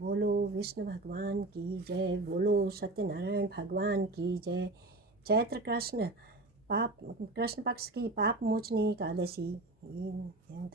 बोलो विष्णु भगवान की जय, बोलो सत्यनारायण भगवान की जय। चैत्र कृष्ण पक्ष की पाप मोचनी एकादशी।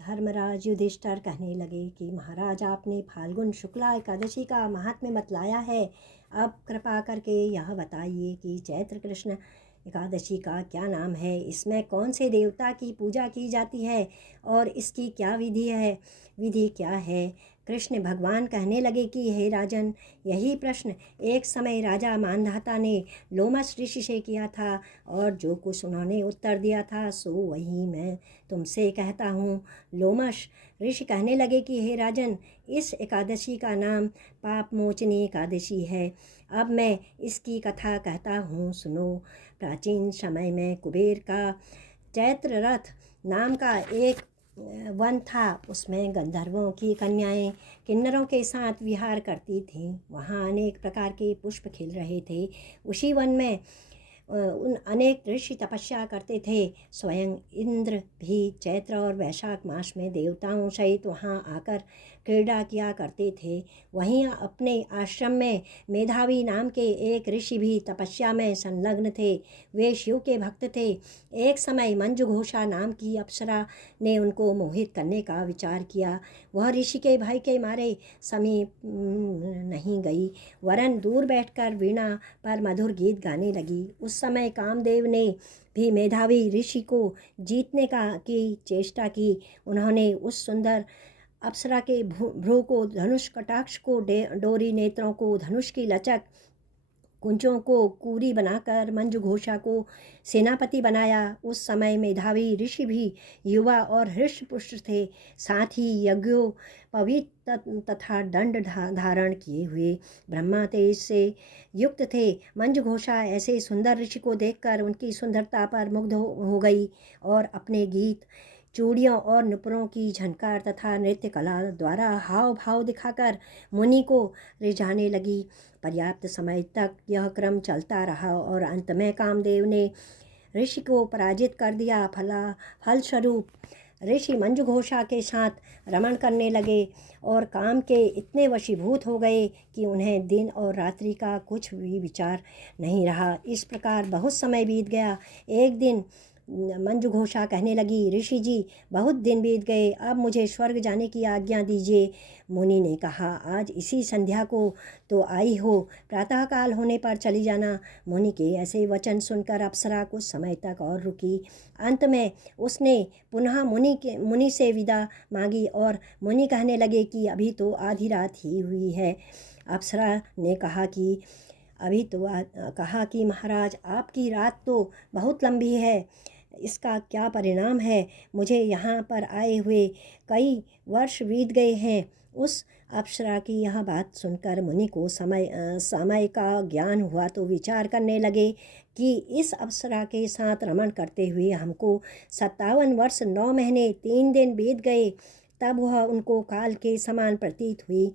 धर्मराज युधिष्ठिर कहने लगे कि महाराज, आपने फाल्गुन शुक्ला एकादशी का महात्म्य बतलाया है, अब कृपा करके यह बताइए कि चैत्र कृष्ण एकादशी का क्या नाम है, इसमें कौन से देवता की पूजा की जाती है और इसकी क्या विधि क्या है। कृष्ण भगवान कहने लगे कि हे राजन, यही प्रश्न एक समय राजा मानधाता ने लोमश ऋषि से किया था और जो कुछ उन्होंने उत्तर दिया था सो वही मैं तुमसे कहता हूँ। लोमश ऋषि कहने लगे कि हे राजन, इस एकादशी का नाम पाप मोचनी एकादशी है। अब मैं इसकी कथा कहता हूँ, सुनो। प्राचीन समय में कुबेर का चैत्र रथ नाम का एक वन था। उसमें गंधर्वों की कन्याएं किन्नरों के साथ विहार करती थीं। वहाँ अनेक प्रकार के पुष्प खिल रहे थे। उसी वन में उन अनेक ऋषि तपस्या करते थे। स्वयं इंद्र भी चैत्र और वैशाख मास में देवताओं सहित वहाँ आकर क्रीड़ा किया करते थे। वहीं अपने आश्रम में मेधावी नाम के एक ऋषि भी तपस्या में संलग्न थे। वे शिव के भक्त थे। एक समय मंजुघोषा नाम की अप्सरा ने उनको मोहित करने का विचार किया। वह ऋषि के भय के मारे समीप नहीं गई, वरन दूर बैठकर वीणा पर मधुर गीत गाने लगी। उस समय कामदेव ने भी मेधावी ऋषि को जीतने की चेष्टा की। उन्होंने उस सुंदर अप्सरा के भ्रू को, धनुष कटाक्ष को, डोरी नेत्रों को, धनुष की लचक, कुंचों को कूरी बनाकर मंजुघोषा को सेनापति बनाया। उस समय मेधावी ऋषि भी युवा और हृष्टपुष्ट थे, साथ ही यज्ञों पवित्र तथा दंड धारण किए हुए ब्रह्मा तेज से युक्त थे। मंजुघोषा ऐसे सुंदर ऋषि को देखकर उनकी सुंदरता पर मुग्ध हो गई और अपने गीत, चूड़ियों और नुपुरों की झनकार तथा नृत्य कला द्वारा हाव भाव दिखाकर मुनि को रिझाने लगी। पर्याप्त समय तक यह क्रम चलता रहा और अंत में कामदेव ने ऋषि को पराजित कर दिया। फलस्वरूप ऋषि मंजुघोषा के साथ रमण करने लगे और काम के इतने वशीभूत हो गए कि उन्हें दिन और रात्रि का कुछ भी विचार नहीं रहा। इस प्रकार बहुत समय बीत गया। एक दिन मंजुघोषा कहने लगी, ऋषि जी, बहुत दिन बीत गए, अब मुझे स्वर्ग जाने की आज्ञा दीजिए। मुनि ने कहा, आज इसी संध्या को तो आई हो, प्रातःकाल होने पर चली जाना। मुनि के ऐसे वचन सुनकर अप्सरा कुछ समय तक और रुकी। अंत में उसने पुनः मुनि से विदा मांगी और मुनि कहने लगे कि अभी तो आधी रात ही हुई है। अप्सरा ने कहा कि महाराज, आपकी रात तो बहुत लंबी है, इसका क्या परिणाम है। मुझे यहाँ पर आए हुए कई वर्ष बीत गए हैं। उस अप्सरा की यह बात सुनकर मुनि को समय का ज्ञान हुआ तो विचार करने लगे कि इस अप्सरा के साथ रमण करते हुए हमको 57 वर्ष 9 महीने 3 दिन बीत गए। तब वह उनको काल के समान प्रतीत हुई।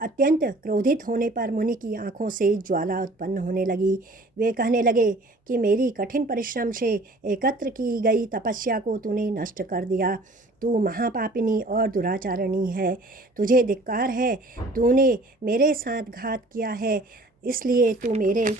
अत्यंत क्रोधित होने पर मुनि की आंखों से ज्वाला उत्पन्न होने लगी। वे कहने लगे कि मेरी कठिन परिश्रम से एकत्र की गई तपस्या को तूने नष्ट कर दिया। तू महापापिनी और दुराचारिणी है, तुझे धिक्कार है। तूने मेरे साथ घात किया है, इसलिए तू मेरे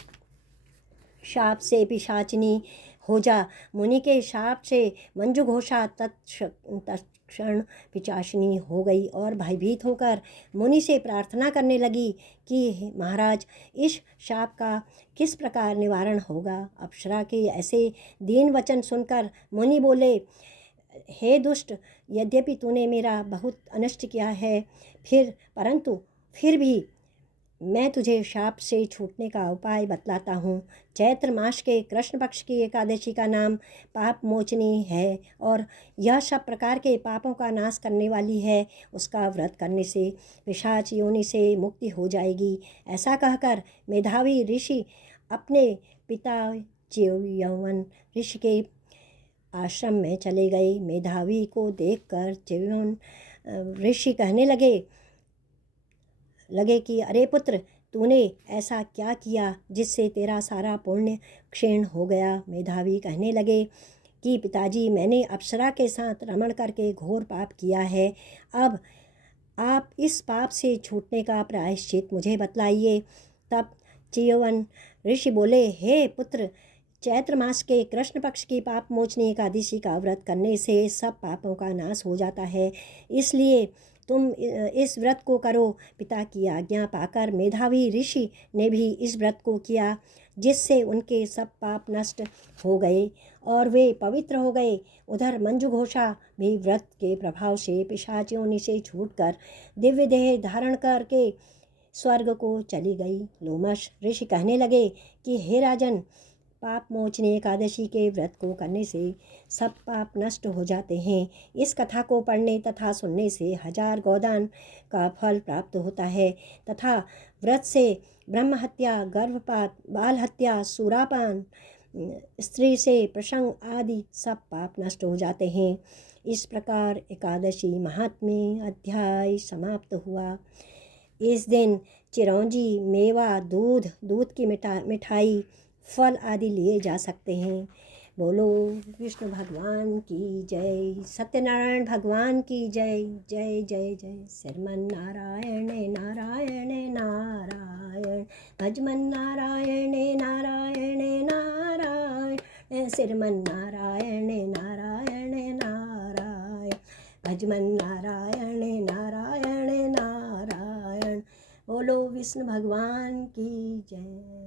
शाप से पिशाचिनी हो जा। मुनि के शाप से मंजुघोषा तत्क्षण पिशाचिनी हो गई और भयभीत होकर मुनि से प्रार्थना करने लगी कि महाराज, इस शाप का किस प्रकार निवारण होगा। अप्सरा के ऐसे दीन वचन सुनकर मुनि बोले, हे दुष्ट, यद्यपि तूने मेरा बहुत अनिष्ट किया है, परंतु फिर भी मैं तुझे शाप से छूटने का उपाय बतलाता हूँ। चैत्र मास के कृष्ण पक्ष की एकादशी का नाम पाप मोचनी है और यह सब प्रकार के पापों का नाश करने वाली है। उसका व्रत करने से पिशाच योनि से मुक्ति हो जाएगी। ऐसा कहकर मेधावी ऋषि अपने पिता चिवयवन ऋषि के आश्रम में चले गए। मेधावी को देखकर चिवयवन ऋषि कहने लगे कि अरे पुत्र, तूने ऐसा क्या किया जिससे तेरा सारा पुण्य क्षीण हो गया। मेधावी कहने लगे कि पिताजी, मैंने अप्सरा के साथ रमण करके घोर पाप किया है। अब आप इस पाप से छूटने का प्रायश्चित मुझे बतलाइए। तब चियवन ऋषि बोले, हे पुत्र, चैत्र मास के कृष्ण पक्ष की पाप मोचनी एकादशी का व्रत करने से सब पापों का नाश हो जाता है, इसलिए तुम इस व्रत को करो। पिता की आज्ञा पाकर मेधावी ऋषि ने भी इस व्रत को किया, जिससे उनके सब पाप नष्ट हो गए और वे पवित्र हो गए। उधर मंजू घोषा भी व्रत के प्रभाव से पिशाच योनि से छूटकर दिव्य देह धारण करके स्वर्ग को चली गई। लोमश ऋषि कहने लगे कि हे राजन, पाप मोचनी एकादशी के व्रत को करने से सब पाप नष्ट हो जाते हैं। इस कथा को पढ़ने तथा सुनने से 1000 गोदान का फल प्राप्त होता है तथा व्रत से ब्रह्म हत्या, गर्भपात, बाल हत्या, सुरापान, स्त्री से प्रसंग आदि सब पाप नष्ट हो जाते हैं। इस प्रकार एकादशी महात्म्य अध्याय समाप्त हुआ। इस दिन चिरौंजी, मेवा, दूध की मिठाई, फल आदि लिए जा सकते हैं। बोलो विष्णु भगवान की जय, सत्यनारायण भगवान की जय। जय जय जय। श्रीमन नारायण नारायण नारायण, भजमन नारायण नारायण नारायण, श्रीमन नारायण नारायण नारायण, भजमन नारायण नारायण नारायण। बोलो विष्णु भगवान की जय।